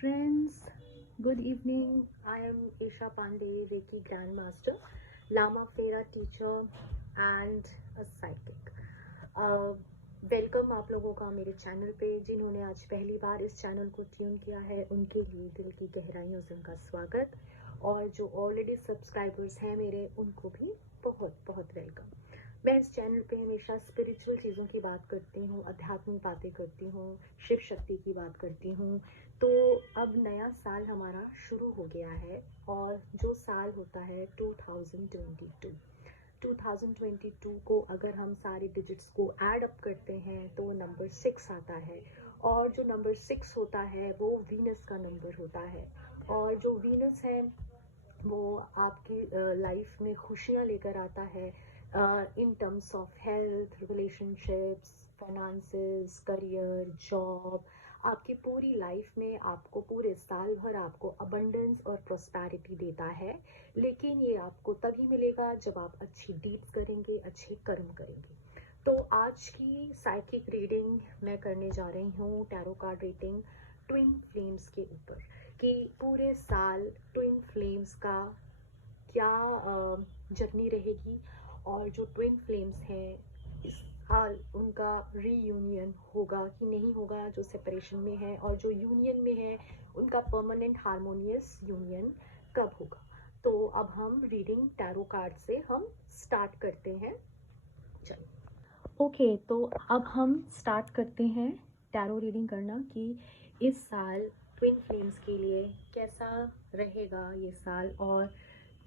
friends, good evening. I am Isha Pandey, Reiki Grandmaster, Lama Fera teacher and a psychic. Welcome आप लोगों का मेरे channel पे। जिन्होंने आज पहली बार इस चैनल को ट्यून किया है उनके लिए दिल की गहराइयों से उनका स्वागत, और जो ऑलरेडी सब्सक्राइबर्स हैं मेरे उनको भी बहुत बहुत वेलकम। मैं इस चैनल पे हमेशा स्पिरिचुअल चीज़ों की बात करती हूँ, आध्यात्मिक बातें करती हूँ, शिव शक्ति की बात करती हूँ। तो अब नया साल हमारा शुरू हो गया है और जो साल होता है 2022 को अगर हम सारे डिजिट्स को ऐड अप करते हैं तो नंबर 6 आता है, और जो नंबर 6 होता है वो वीनस का नंबर होता है। और जो वीनस है वो आपकी लाइफ में खुशियाँ लेकर आता है in terms of health, relationships, finances, career, job. आपकी पूरी लाइफ में आपको पूरे साल भर आपको अबंडेंस और प्रॉस्पेरिटी देता है, लेकिन ये आपको तभी मिलेगा जब आप अच्छी डीड्स करेंगे, अच्छे कर्म करेंगे। तो आज की साइकिक रीडिंग मैं करने जा रही हूँ, tarot card reading twin flames के ऊपर, कि पूरे साल ट्विन फ्लेम्स का क्या जर्नी रहेगी, और जो ट्विन फ्लेम्स हैं इस साल उनका रीयूनियन होगा कि नहीं होगा, जो सेपरेशन में है, और जो यूनियन में है उनका परमानेंट हार्मोनियस यूनियन कब होगा। तो अब हम रीडिंग टैरो कार्ड से हम स्टार्ट करते हैं। चलो ओके, तो अब हम स्टार्ट करते हैं टैरो रीडिंग करना कि इस साल ट्विन फ्लेम्स के लिए कैसा रहेगा ये साल, और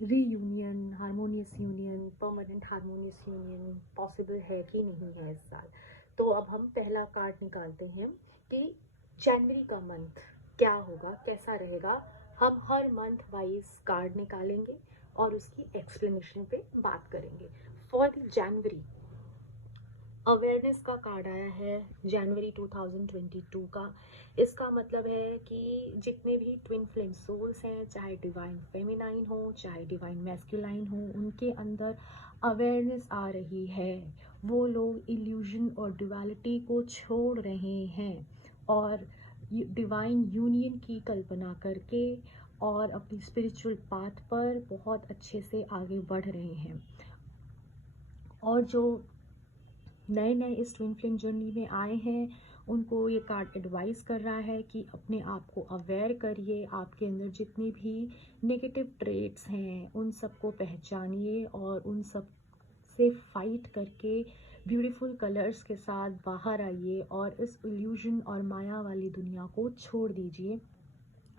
reunion, harmonious union, permanent harmonious union possible है कि नहीं है इस साल। तो अब हम पहला कार्ड निकालते हैं कि जनवरी का मंथ क्या होगा, कैसा रहेगा। हम हर मंथ वाइज कार्ड निकालेंगे और उसकी एक्सप्लेनेशन पे बात करेंगे। फॉर द जनवरी अवेयरनेस का कार्ड आया है जनवरी 2022 का। इसका मतलब है कि जितने भी ट्विन फ्लेम सोल्स हैं, चाहे डिवाइन फेमिनाइन हो चाहे डिवाइन मैस्कुलाइन हो, उनके अंदर अवेयरनेस आ रही है। वो लोग इल्यूजन और ड्युअलिटी को छोड़ रहे हैं और डिवाइन यूनियन की कल्पना करके और अपनी स्पिरिचुअल पाथ पर बहुत अच्छे से आगे बढ़ रहे हैं। और जो नए नए इस ट्विन फ्लेम जर्नी में आए हैं उनको ये कार्ड एडवाइस कर रहा है कि अपने आप को अवेयर करिए, आपके अंदर जितनी भी नेगेटिव ट्रेट्स हैं उन सबको पहचानिए और उन सब से फाइट करके ब्यूटीफुल कलर्स के साथ बाहर आइए और इस इल्यूजन और माया वाली दुनिया को छोड़ दीजिए,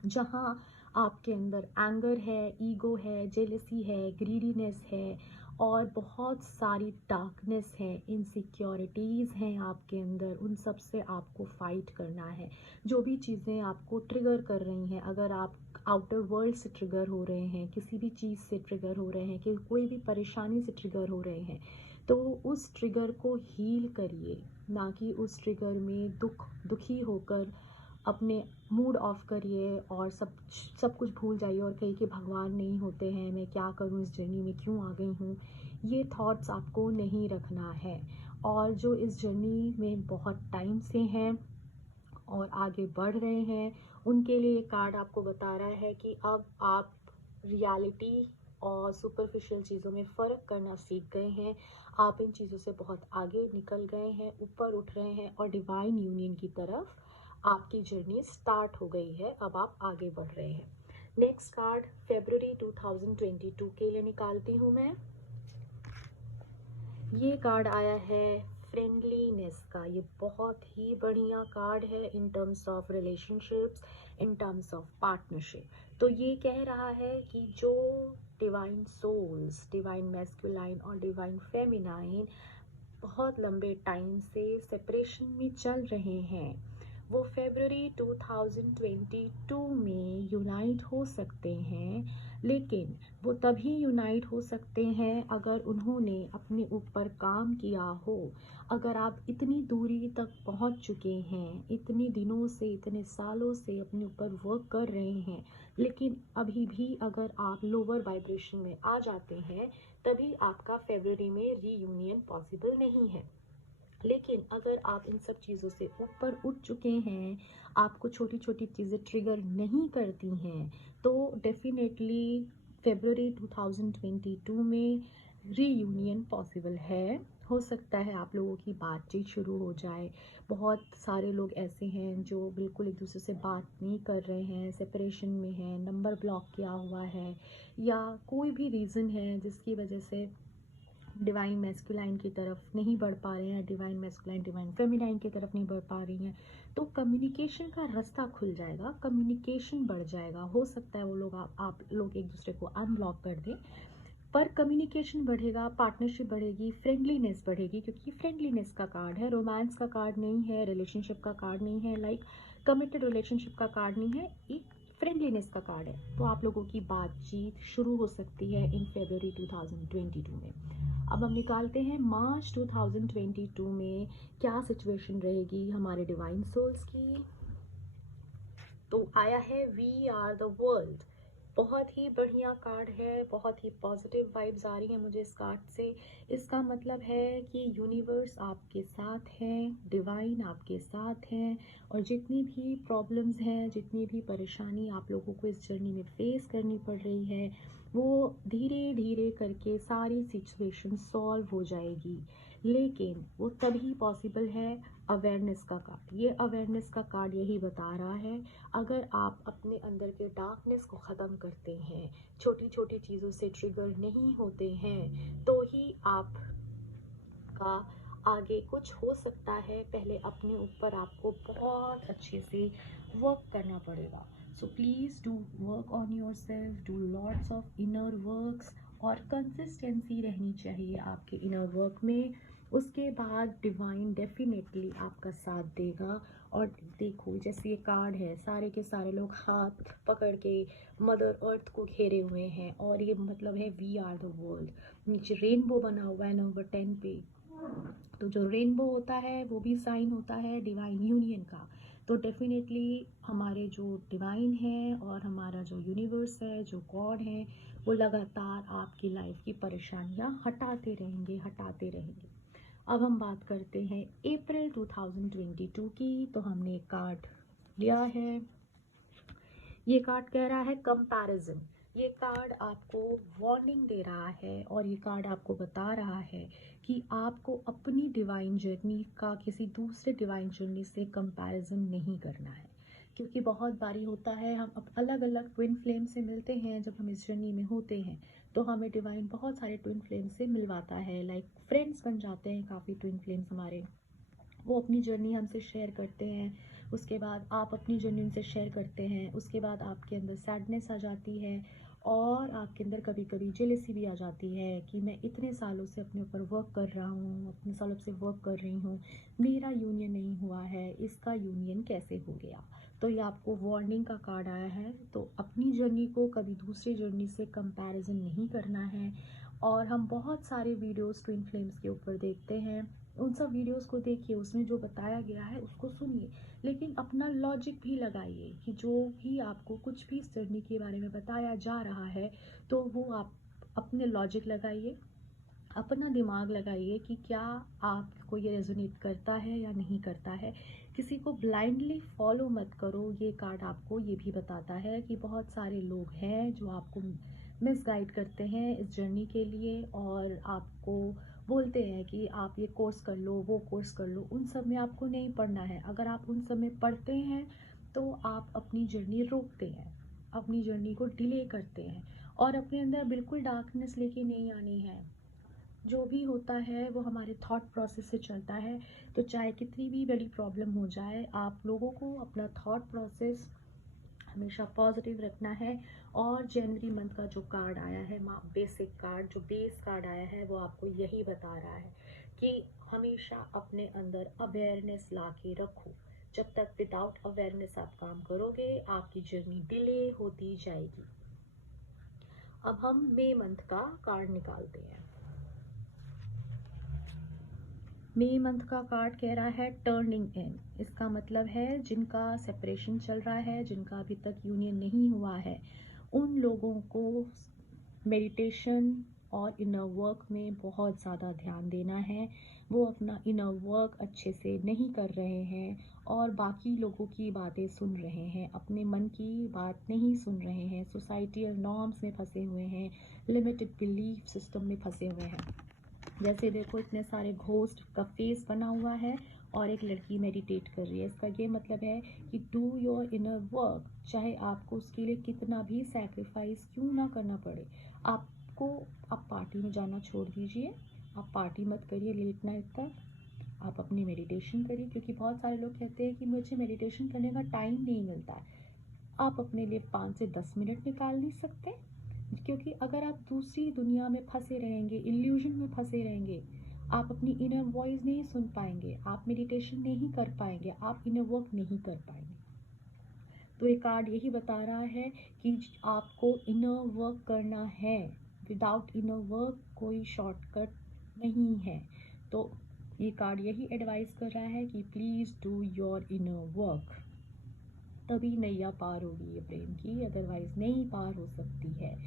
जहाँ आपके अंदर एंगर है, ईगो है, जेलसी है, ग्रीडीनेस है और बहुत सारी डार्कनेस है, इनसिक्योरिटीज़ हैं आपके अंदर। उन सब से आपको फाइट करना है। जो भी चीज़ें आपको ट्रिगर कर रही हैं, अगर आप आउटर वर्ल्ड से ट्रिगर हो रहे हैं, किसी भी चीज़ से ट्रिगर हो रहे हैं, कि कोई भी परेशानी से ट्रिगर हो रहे हैं, तो उस ट्रिगर को हील करिए, ना कि उस ट्रिगर में दुखी होकर अपने मूड ऑफ करिए और सब कुछ भूल जाइए और कहिए कि भगवान नहीं होते हैं, मैं क्या करूं, इस जर्नी में क्यों आ गई हूं। ये थॉट्स आपको नहीं रखना है। और जो इस जर्नी में बहुत टाइम से हैं और आगे बढ़ रहे हैं उनके लिए ये कार्ड आपको बता रहा है कि अब आप रियलिटी और सुपरफिशियल चीज़ों में फ़र्क करना सीख गए हैं। आप इन चीज़ों से बहुत आगे निकल गए हैं, ऊपर उठ रहे हैं और डिवाइन यूनियन की तरफ आपकी जर्नी स्टार्ट हो गई है। अब आप आगे बढ़ रहे हैं। नेक्स्ट कार्ड फरवरी 2022 के लिए निकालती हूँ मैं। ये कार्ड आया है फ्रेंडलीनेस का। ये बहुत ही बढ़िया कार्ड है in terms of relationships, in terms of partnership. तो ये कह रहा है कि जो डिवाइन सोल्स, डिवाइन मैस्कुलाइन और डिवाइन फेमिनाइन बहुत लंबे टाइम से सेपरेशन में चल रहे हैं, वो फरवरी 2022 में यूनाइट हो सकते हैं। लेकिन वो तभी यूनाइट हो सकते हैं अगर उन्होंने अपने ऊपर काम किया हो। अगर आप इतनी दूरी तक पहुंच चुके हैं, इतने दिनों से, इतने सालों से अपने ऊपर वर्क कर रहे हैं, लेकिन अभी भी अगर आप लोअर वाइब्रेशन में आ जाते हैं, तभी आपका फरवरी में रीयूनियन पॉसिबल नहीं है। लेकिन अगर आप इन सब चीज़ों से ऊपर उठ चुके हैं, आपको छोटी छोटी चीज़ें ट्रिगर नहीं करती हैं, तो डेफिनेटली फरवरी 2022 में रीयूनियन पॉसिबल है। हो सकता है आप लोगों की बातचीत शुरू हो जाए। बहुत सारे लोग ऐसे हैं जो बिल्कुल एक दूसरे से बात नहीं कर रहे हैं, सेपरेशन में हैं, नंबर ब्लॉक किया हुआ है, या कोई भी रीज़न है जिसकी वजह से डिवाइन मैस्कुलाइन की तरफ नहीं बढ़ पा रहे हैं, डिवाइन मैस्कुलाइन डिवाइन फेमिनाइन की तरफ नहीं बढ़ पा रही हैं। तो कम्युनिकेशन का रास्ता खुल जाएगा, कम्युनिकेशन बढ़ जाएगा। हो सकता है वो लोग आप लोग एक दूसरे को अनब्लॉक कर दें, पर कम्युनिकेशन बढ़ेगा, पार्टनरशिप बढ़ेगी, फ्रेंडलीनेस बढ़ेगी, क्योंकि फ्रेंडलीनेस का कार्ड है, रोमांस का कार्ड नहीं है, रिलेशनशिप का कार्ड नहीं है, लाइक कमिटेड रिलेशनशिप का कार्ड नहीं है, एक फ्रेंडलीनेस का कार्ड है। तो आप लोगों की बातचीत शुरू हो सकती है इन फरवरी 2022 में। अब हम निकालते हैं मार्च 2022 में क्या सिचुएशन रहेगी हमारे डिवाइन सोल्स की। तो आया है वी आर द वर्ल्ड। बहुत ही बढ़िया कार्ड है, बहुत ही पॉजिटिव वाइब्स आ रही हैं मुझे इस कार्ड से। इसका मतलब है कि यूनिवर्स आपके साथ है, डिवाइन आपके साथ है, और जितनी भी प्रॉब्लम्स हैं, जितनी भी परेशानी आप लोगों को इस जर्नी में फेस करनी पड़ रही है, वो धीरे धीरे करके सारी सिचुएशन सॉल्व हो जाएगी। लेकिन वो तभी पॉसिबल है अवेयरनेस का कार्ड। ये अवेयरनेस का कार्ड यही बता रहा है, अगर आप अपने अंदर के डार्कनेस को ख़त्म करते हैं, छोटी छोटी चीज़ों से ट्रिगर नहीं होते हैं, तो ही आपका आगे कुछ हो सकता है। पहले अपने ऊपर आपको बहुत अच्छे से वर्क करना पड़ेगा। So please do work on your self, do lots of inner works, और कंसिस्टेंसी रहनी चाहिए आपके इनर वर्क में। उसके बाद डिवाइन डेफिनेटली आपका साथ देगा। और देखो, जैसे ये कार्ड है, सारे के सारे लोग हाथ पकड़ के मदर अर्थ को घेरे हुए हैं, और ये मतलब है वी आर द वर्ल्ड। नीचे रेनबो बना हुआ है नंबर 10 पे। तो जो रेनबो होता है वो भी साइन होता है डिवाइन यूनियन का। तो डेफिनेटली हमारे जो डिवाइन है और हमारा जो यूनिवर्स है, जो गॉड है, वो लगातार आपकी लाइफ की परेशानियां हटाते रहेंगे, हटाते रहेंगे। अब हम बात करते हैं अप्रैल 2022 की। तो हमने एक कार्ड लिया है, ये कार्ड कह रहा है कंपैरिजन। ये कार्ड आपको वार्निंग दे रहा है, और ये कार्ड आपको बता रहा है कि आपको अपनी डिवाइन जर्नी का किसी दूसरे डिवाइन जर्नी से कंपैरिजन नहीं करना है। क्योंकि बहुत बारी होता है, हम अब अलग अलग ट्विन फ्लेम से मिलते हैं। जब हम इस जर्नी में होते हैं तो हमें डिवाइन बहुत सारे ट्विन फ्लेम से मिलवाता है, लाइक फ्रेंड्स बन जाते हैं काफ़ी ट्विन फ्लेम्स हमारे। वो अपनी जर्नी हमसे शेयर करते हैं, उसके बाद आप अपनी जर्नी उनसे शेयर करते हैं, उसके बाद आपके अंदर सैडनेस आ जाती है, और आपके अंदर कभी कभी जेलसी भी आ जाती है कि मैं इतने सालों से अपने ऊपर वर्क कर रहा हूँ, इतने सालों से वर्क कर रही हूँ, मेरा यूनियन नहीं हुआ है, इसका यूनियन कैसे हो गया। तो ये आपको वार्निंग का कार्ड आया है। तो अपनी जर्नी को कभी दूसरी जर्नी से कंपैरिजन नहीं करना है। और हम बहुत सारे वीडियोस ट्विन फ्लेम्स के ऊपर देखते हैं, उन सब वीडियोस को देखिए, उसमें जो बताया गया है उसको सुनिए, लेकिन अपना लॉजिक भी लगाइए कि जो भी आपको कुछ भी इस जर्नी के बारे में बताया जा रहा है, तो वो आप अपने लॉजिक लगाइए, अपना दिमाग लगाइए कि क्या आपको ये रेजोनेट करता है या नहीं करता है। किसी को ब्लाइंडली फॉलो मत करो। ये कार्ड आपको ये भी बताता है कि बहुत सारे लोग हैं जो आपको मिसगाइड करते हैं इस जर्नी के लिए, और आपको बोलते हैं कि आप ये कोर्स कर लो, वो कोर्स कर लो। उन सब में आपको नहीं पढ़ना है। अगर आप उन सब में पढ़ते हैं तो आप अपनी जर्नी रोकते हैं, अपनी जर्नी को डिले करते हैं, और अपने अंदर बिल्कुल डार्कनेस लेके नहीं आनी है। जो भी होता है वो हमारे थॉट प्रोसेस से चलता है। तो चाहे कितनी भी बड़ी प्रॉब्लम हो जाए, आप लोगों को अपना थॉट प्रोसेस हमेशा पॉजिटिव रखना है। और जनवरी मंथ का जो कार्ड आया है, बेसिक कार्ड, जो बेस कार्ड आया है, वो आपको यही बता रहा है कि हमेशा अपने अंदर अवेयरनेस ला के रखो। जब तक विदाउट अवेयरनेस आप काम करोगे, आपकी जर्नी डिले होती जाएगी। अब हम मई मंथ का कार्ड निकालते हैं। मई मंथ का कार्ड कह रहा है टर्निंग इन। इसका मतलब है जिनका सेपरेशन चल रहा है, जिनका अभी तक यूनियन नहीं हुआ है, उन लोगों को मेडिटेशन, और इनर वर्क में बहुत ज़्यादा ध्यान देना है। वो अपना इनर वर्क अच्छे से नहीं कर रहे हैं और बाकी लोगों की बातें सुन रहे हैं, अपने मन की बात नहीं सुन रहे हैं, सोसाइटियल नॉर्म्स में फंसे हुए हैं, लिमिटेड बिलीफ सिस्टम में फंसे हुए हैं। जैसे देखो इतने सारे घोस्ट का फेस बना हुआ है और एक लड़की मेडिटेट कर रही है। इसका ये मतलब है कि डू योर इनर वर्क, चाहे आपको उसके लिए कितना भी सैक्रिफाइस क्यों ना करना पड़े। आपको आप पार्टी में जाना छोड़ दीजिए, आप पार्टी मत करिए लेट नाइट तक, आप अपनी मेडिटेशन करिए। क्योंकि बहुत सारे लोग कहते हैं कि मुझे मेडिटेशन करने का टाइम नहीं मिलता है। आप अपने लिए 5 से 10 मिनट निकाल नहीं सकते? क्योंकि अगर आप दूसरी दुनिया में फंसे रहेंगे, इल्यूजन में फंसे रहेंगे, आप अपनी इनर वॉइस नहीं सुन पाएंगे, आप मेडिटेशन नहीं कर पाएंगे, आप इनर वर्क नहीं कर पाएंगे। तो ये कार्ड यही बता रहा है कि आपको इनर वर्क करना है। विदाउट इनर वर्क कोई शॉर्टकट नहीं है। तो ये कार्ड यही एडवाइस कर रहा है कि please do your inner work, तभी नैया पार होगी ये प्रेम की, अदरवाइज नहीं पार हो सकती है।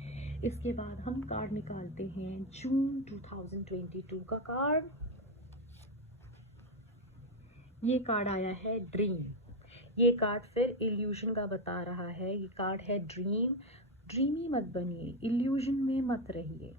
इसके बाद हम कार्ड निकालते हैं जून 2022 का कार्ड। ये कार्ड आया है ड्रीम। ये कार्ड फिर इल्यूजन का बता रहा है। ये कार्ड है ड्रीम। ड्रीमी मत बनिए, इल्यूजन में मत रहिए।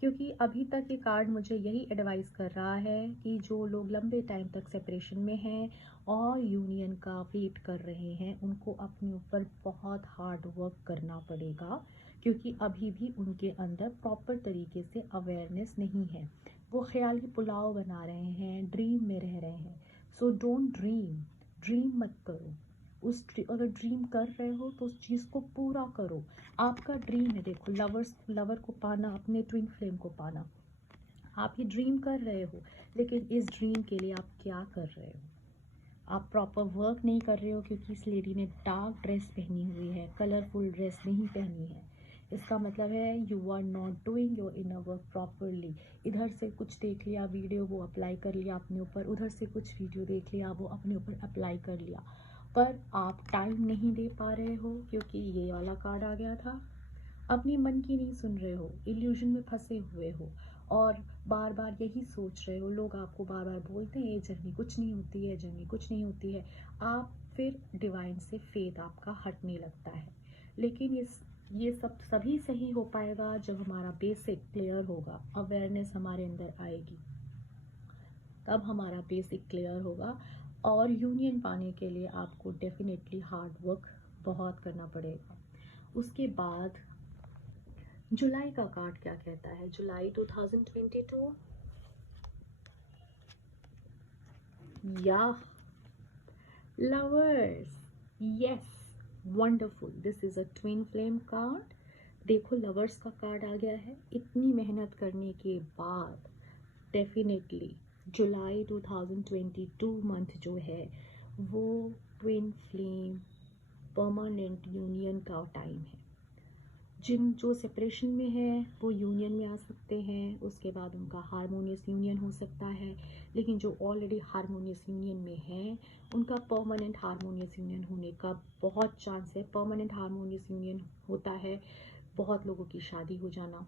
क्योंकि अभी तक ये कार्ड मुझे यही एडवाइस कर रहा है कि जो लोग लंबे टाइम तक सेपरेशन में हैं और यूनियन का वेट कर रहे हैं, उनको अपने ऊपर बहुत हार्ड वर्क करना पड़ेगा। क्योंकि अभी भी उनके अंदर प्रॉपर तरीके से अवेयरनेस नहीं है। वो ख्याली पुलाव बना रहे हैं, ड्रीम में रह रहे हैं। सो डोंट ड्रीम, ड्रीम मत करो। अगर ड्रीम कर रहे हो तो उस चीज़ को पूरा करो। आपका ड्रीम है, देखो लवर को पाना, अपने ट्विन फ्लेम को पाना। आप ये ड्रीम कर रहे हो, लेकिन इस ड्रीम के लिए आप क्या कर रहे हो? आप प्रॉपर वर्क नहीं कर रहे हो क्योंकि इस लेडी ने डार्क ड्रेस पहनी हुई है, कलरफुल ड्रेस नहीं पहनी है। इसका मतलब है you are not doing your inner work properly. इधर से कुछ देख लिया वीडियो, वो अप्लाई कर लिया अपने ऊपर, उधर से कुछ वीडियो देख लिया, वो अपने ऊपर अप्लाई कर लिया, पर आप टाइम नहीं दे पा रहे हो क्योंकि ये वाला कार्ड आ गया था। अपनी मन की नहीं सुन रहे हो, इल्यूजन में फंसे हुए हो और बार बार यही सोच रहे हो। लोग आपको बार बार बोलते हैं ये जर्नी कुछ नहीं होती है, जर्नी कुछ नहीं होती है। आप फिर डिवाइन से फेथ आपका हटने लगता है। लेकिन ये सब सभी सही हो पाएगा जब हमारा बेसिक क्लियर होगा, अवेयरनेस हमारे अंदर आएगी, तब हमारा बेसिक क्लियर होगा। और यूनियन पाने के लिए आपको डेफिनेटली हार्ड वर्क बहुत करना पड़ेगा। उसके बाद जुलाई का कार्ड क्या कहता है? जुलाई 2022 या lovers, yes, wonderful, this is a twin flame card. देखो लवर्स का कार्ड आ गया है। इतनी मेहनत करने के बाद डेफिनेटली जुलाई 2022 मंथ जो है वो ट्विन फ्लेम परमानेंट यूनियन का टाइम है। जो सेपरेशन में है वो यूनियन में आ सकते हैं, उसके बाद उनका हारमोनियस यूनियन हो सकता है। लेकिन जो ऑलरेडी हारमोनियस यूनियन में है उनका परमानेंट हारमोनियस यूनियन होने का बहुत चांस है। परमानेंट हारमोनियस यूनियन होता है बहुत लोगों की शादी हो जाना,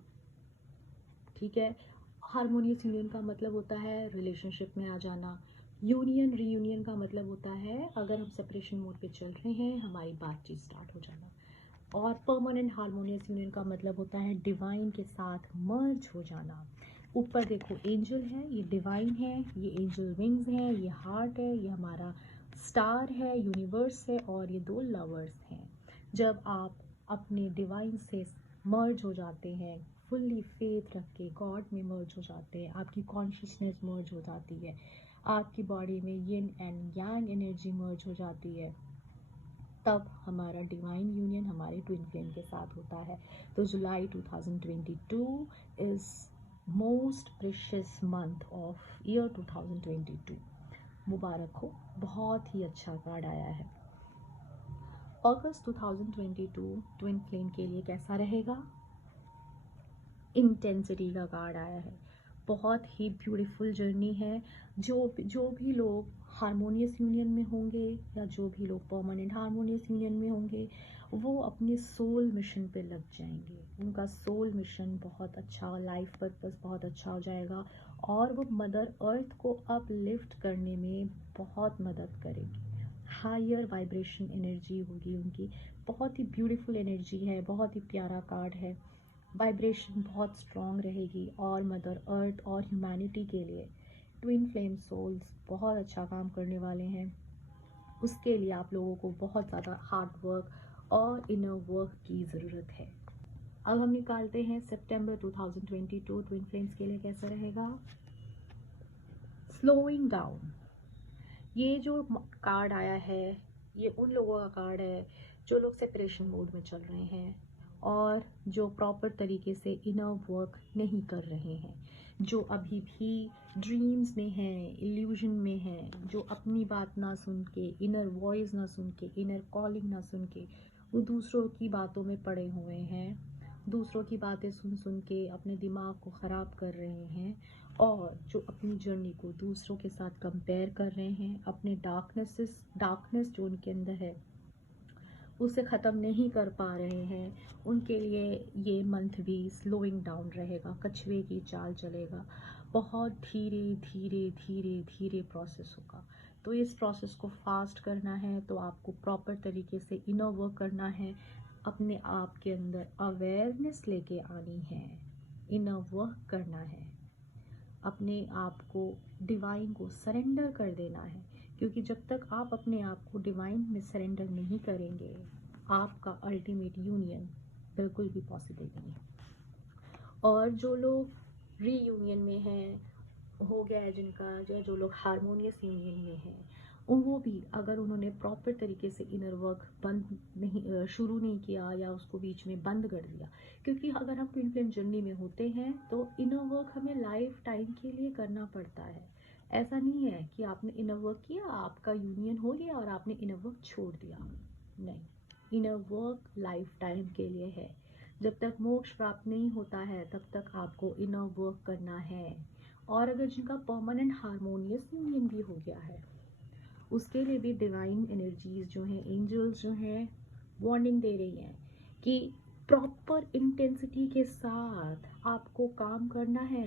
ठीक है। हारमोनियस यूनियन का मतलब होता है रिलेशनशिप में आ जाना। यूनियन रीयूनियन का मतलब होता है अगर हम सेपरेशन मोड पे चल रहे हैं हमारी बातचीत स्टार्ट हो जाना। और परमानेंट हारमोनियस यूनियन का मतलब होता है डिवाइन के साथ मर्ज हो जाना। ऊपर देखो एंजल है, ये डिवाइन है, ये एंजल विंग्स है, ये हार्ट है, ये हमारा स्टार है, यूनिवर्स है, और ये दो लवर्स हैं। जब आप अपने डिवाइन से मर्ज हो जाते हैं, फुल्ली फेथ रख के गॉड में मर्ज हो जाते हैं, आपकी कॉन्शियसनेस मर्ज हो जाती है, आपकी बॉडी में यिन एंड यांग एनर्जी मर्ज हो जाती है, तब हमारा डिवाइन यूनियन हमारे ट्विन फ्लेम के साथ होता है। तो जुलाई 2022 is most precious month of year 2022। मुबारक हो, बहुत ही अच्छा कार्ड आया है। अगस्त 2022 ट्विन फ्लेम के लिए कैसा रहेगा? इंटेंसिटी का कार्ड आया है। बहुत ही ब्यूटीफुल जर्नी है। जो भी लोग हारमोनियस यूनियन में होंगे या जो भी लोग परमानेंट हारमोनियस यूनियन में होंगे, वो अपने सोल मिशन पे लग जाएंगे। उनका सोल मिशन बहुत अच्छा, लाइफ पर्पस बहुत अच्छा हो जाएगा और वो मदर अर्थ को अपलिफ्ट करने में बहुत मदद करेगी। हायर वाइब्रेशन एनर्जी होगी उनकी, बहुत ही ब्यूटीफुल एनर्जी है, बहुत ही प्यारा कार्ड है। वाइब्रेशन बहुत स्ट्रॉन्ग रहेगी और मदर अर्थ और ह्यूमैनिटी के लिए ट्विन फ्लेम सोल्स बहुत अच्छा काम करने वाले हैं। उसके लिए आप लोगों को बहुत ज़्यादा हार्ड वर्क और इनर वर्क की ज़रूरत है। अब हम निकालते हैं सितंबर 2022 ट्विन फ्लेम्स के लिए कैसा रहेगा। स्लोइंग डाउन, ये जो कार्ड आया है ये उन लोगों का कार्ड है जो लोग सेपरेशन मोड में चल रहे हैं और जो प्रॉपर तरीके से इनर वर्क नहीं कर रहे हैं, जो अभी भी ड्रीम्स में हैं, इल्यूजन में हैं, जो अपनी बात ना सुन के, इनर वॉइस ना सुन के, इनर कॉलिंग ना सुन के वो दूसरों की बातों में पड़े हुए हैं, दूसरों की बातें सुन सुन के अपने दिमाग को ख़राब कर रहे हैं और जो अपनी जर्नी को दूसरों के साथ कंपेयर कर रहे हैं, अपने डार्कनेस जो उनके अंदर है उसे ख़त्म नहीं कर पा रहे हैं, उनके लिए ये मंथ भी स्लोइंग डाउन रहेगा, कछुए की चाल चलेगा, बहुत धीरे धीरे धीरे धीरे प्रोसेस होगा। तो इस प्रोसेस को फास्ट करना है तो आपको प्रॉपर तरीके से इनर वर्क करना है, अपने आप के अंदर अवेयरनेस लेके आनी है, इनर वर्क करना है, अपने आप को डिवाइन को सरेंडर कर देना है, क्योंकि जब तक आप अपने आप को डिवाइन में सरेंडर नहीं करेंगे आपका अल्टीमेट यूनियन बिल्कुल भी पॉसिबल नहीं है। और जो लोग रीयूनियन में हैं, हो गया है जिनका, जो लोग हारमोनियस यूनियन में हैं, वो भी अगर उन्होंने प्रॉपर तरीके से इनर वर्क शुरू नहीं किया या उसको बीच में बंद कर दिया, क्योंकि अगर हम ट्विन फ्लेम जर्नी में होते हैं तो इनर वर्क हमें लाइफ टाइम के लिए करना पड़ता है। ऐसा नहीं है कि आपने इनर वर्क किया, आपका यूनियन हो गया और आपने इनर वर्क छोड़ दिया, नहीं, इनर वर्क लाइफ टाइम के लिए है। जब तक मोक्ष प्राप्त नहीं होता है तब तक आपको इनर वर्क करना है। और अगर जिनका परमानेंट हारमोनियस यूनियन भी हो गया है उसके लिए भी डिवाइन एनर्जीज जो हैं, एंजल्स जो हैं, वार्निंग दे रही हैं कि प्रॉपर इंटेंसिटी के साथ आपको काम करना है।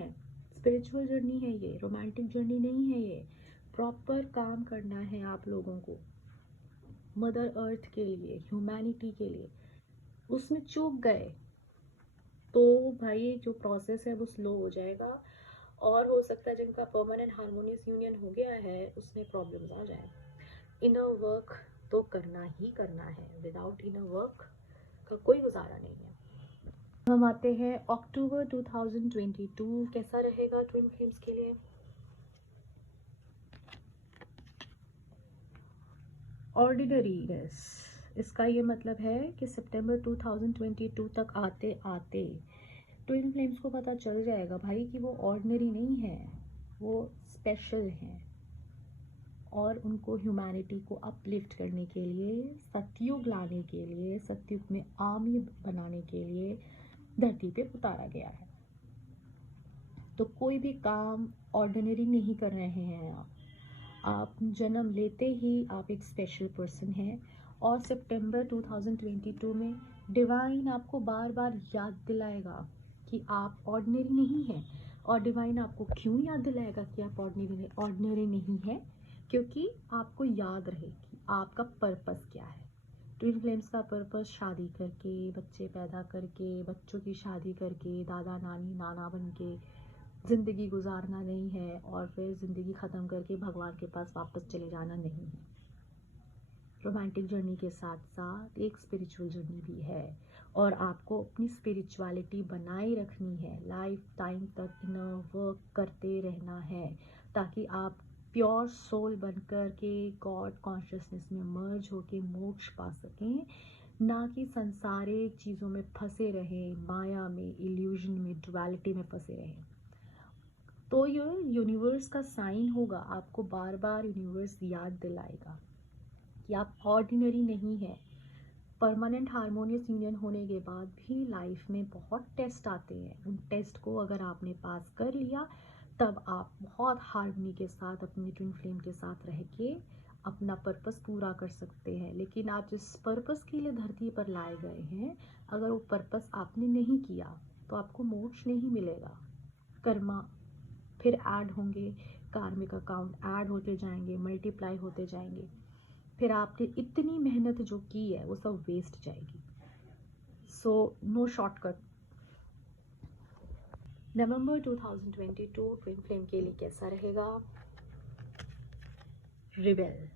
स्पिरिचुअल जर्नी है ये, रोमांटिक जर्नी नहीं है ये, प्रॉपर काम करना है आप लोगों को मदर अर्थ के लिए, ह्यूमैनिटी के लिए। उसमें चूक गए तो भाई जो प्रोसेस है वो स्लो हो जाएगा और हो सकता है जिनका परमानेंट हारमोनियस यूनियन हो गया है उसमें प्रॉब्लम्स आ जाए। इनर वर्क तो करना ही करना है, विदाउट इनर वर्क का कोई गुजारा नहीं है। हम आते हैं अक्टूबर 2022 कैसा रहेगा ट्विन फ्लेम्स के लिए। ऑर्डिनरीनेस, इसका ये मतलब है कि सितंबर 2022 तक आते आते ट्विन फ्लेम्स को पता चल जाएगा भाई कि वो ऑर्डिनरी नहीं है, वो स्पेशल हैं और उनको ह्यूमैनिटी को अपलिफ्ट करने के लिए, सतयुग लाने के लिए, सतयुग में आर्मी बनाने के लिए धरती पे उतारा गया है। तो कोई भी काम ऑर्डिनरी नहीं कर रहे हैं आप जन्म लेते ही आप एक स्पेशल पर्सन हैं और सितंबर 2022 में डिवाइन आपको बार बार याद दिलाएगा कि आप ऑर्डिनरी नहीं हैं। और डिवाइन आपको क्यों याद दिलाएगा कि आप ऑर्डिनरी नहीं है, क्योंकि आपको याद रहे कि आपका पर्पस क्या है। ट्विन फ्लेम्स का पर्पस शादी करके, बच्चे पैदा करके, बच्चों की शादी करके, दादा नानी नाना बन के ज़िंदगी गुजारना नहीं है और फिर ज़िंदगी ख़त्म करके भगवान के पास वापस चले जाना नहीं है। रोमांटिक जर्नी के साथ साथ एक स्पिरिचुअल जर्नी भी है और आपको अपनी स्पिरिचुअलिटी बनाए रखनी है, लाइफ टाइम तक इनर वर्क करते रहना है ताकि आप प्योर सोल बनकर के गॉड कॉन्शियसनेस में मर्ज होके मोक्ष पा सकें, ना कि संसारिक चीज़ों में फंसे रहें, माया में, इल्यूजन में, डुअलिटी में फंसे रहें। तो ये यूनिवर्स का साइन होगा, आपको बार बार यूनिवर्स याद दिलाएगा कि आप ऑर्डिनरी नहीं है। परमानेंट हारमोनियस यूनियन होने के बाद भी लाइफ में बहुत टेस्ट आते हैं, उन टेस्ट को अगर आपने पास कर लिया तब आप बहुत हार्मनी के साथ अपनी ट्विन फ्लेम के साथ रह के अपना पर्पस पूरा कर सकते हैं। लेकिन आप जिस पर्पस के लिए धरती पर लाए गए हैं, अगर वो पर्पस आपने नहीं किया तो आपको मोक्ष नहीं मिलेगा। कर्मा फिर ऐड होंगे, कार्मिक अकाउंट ऐड होते जाएंगे, मल्टीप्लाई होते जाएंगे, फिर आपने इतनी मेहनत जो की है वो सब वेस्ट जाएगी। So no shortcut. November 2022 twin flame के लिए कैसा रहेगा? रिबेल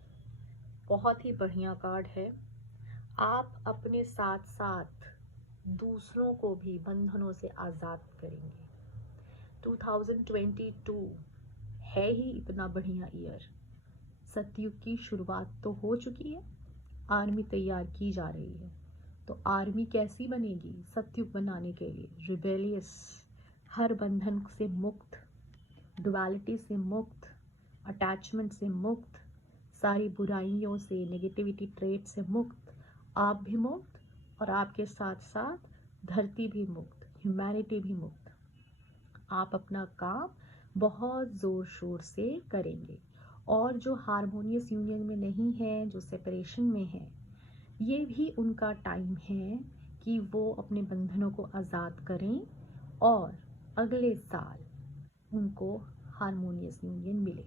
बहुत ही बढ़िया कार्ड है। आप अपने साथ साथ दूसरों को भी बंधनों से आज़ाद करेंगे। 2022 है ही इतना बढ़िया ईयर। सतयुग की शुरुआत तो हो चुकी है, आर्मी तैयार की जा रही है। तो आर्मी कैसी बनेगी सतयुग बनाने के लिए? रिबेलियस, हर बंधन से मुक्त, डुअलिटी से मुक्त, अटैचमेंट से मुक्त, सारी बुराइयों से, नेगेटिविटी ट्रेट से मुक्त। आप भी मुक्त और आपके साथ साथ धरती भी मुक्त, ह्यूमैनिटी भी मुक्त। आप अपना काम बहुत ज़ोर शोर से करेंगे। और जो हारमोनियस यूनियन में नहीं है, जो सेपरेशन में है, ये भी उनका टाइम है कि वो अपने बंधनों को आज़ाद करें और अगले साल उनको हारमोनियस यूनियन मिले।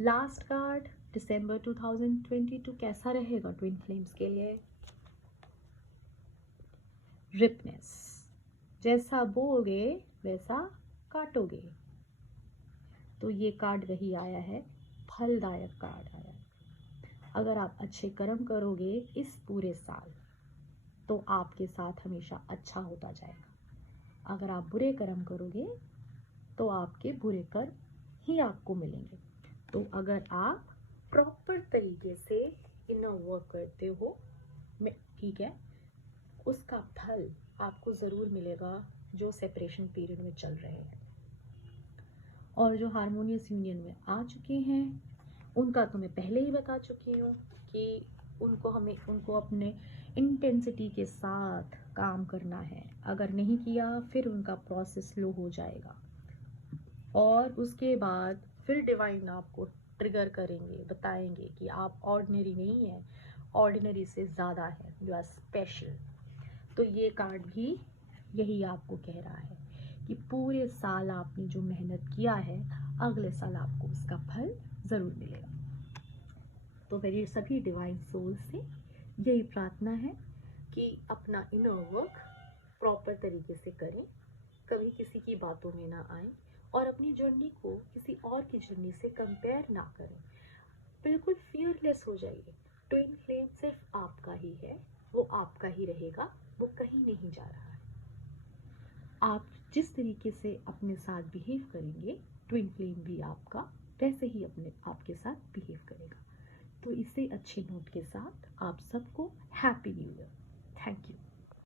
लास्ट कार्ड दिसंबर 2022 कैसा रहेगा ट्विन फ्लेम्स के लिए? रिपनेस, जैसा बोओगे वैसा काटोगे। तो ये कार्ड वही आया है, फलदायक कार्ड आया है। अगर आप अच्छे कर्म करोगे इस पूरे साल तो आपके साथ हमेशा अच्छा होता जाएगा। अगर आप बुरे कर्म करोगे तो आपके बुरे कर्म ही आपको मिलेंगे। तो अगर आप प्रॉपर तरीके से इनर वर्क करते हो, ठीक है, उसका फल आपको ज़रूर मिलेगा जो सेपरेशन पीरियड में चल रहे हैं। और जो हारमोनियस यूनियन में आ चुके हैं उनका तो मैं पहले ही बता चुकी हूँ कि उनको अपने इंटेंसिटी के साथ काम करना है। अगर नहीं किया फिर उनका प्रोसेस स्लो हो जाएगा और उसके बाद फिर डिवाइन आपको ट्रिगर करेंगे, बताएंगे कि आप ऑर्डिनरी नहीं है, ऑर्डिनरी से ज़्यादा है, यू आर स्पेशल। तो ये कार्ड भी यही आपको कह रहा है कि पूरे साल आपने जो मेहनत किया है अगले साल आपको उसका फल ज़रूर मिलेगा। तो मेरी सभी डिवाइन सोल से यही प्रार्थना है कि अपना इनर वर्क प्रॉपर तरीके से करें, कभी किसी की बातों में ना आए और अपनी जर्नी को किसी और की जर्नी से कंपेयर ना करें। बिल्कुल फियरलेस हो जाइए। ट्विन फ्लेम सिर्फ आपका ही है, वो आपका ही रहेगा, वो कहीं नहीं जा रहा है। आप जिस तरीके से अपने साथ बिहेव करेंगे ट्विन फ्लेम भी आपका वैसे ही आपके साथ बिहेव करेगा। तो इसे अच्छे नोट के साथ आप सबको happy new year. Thank you.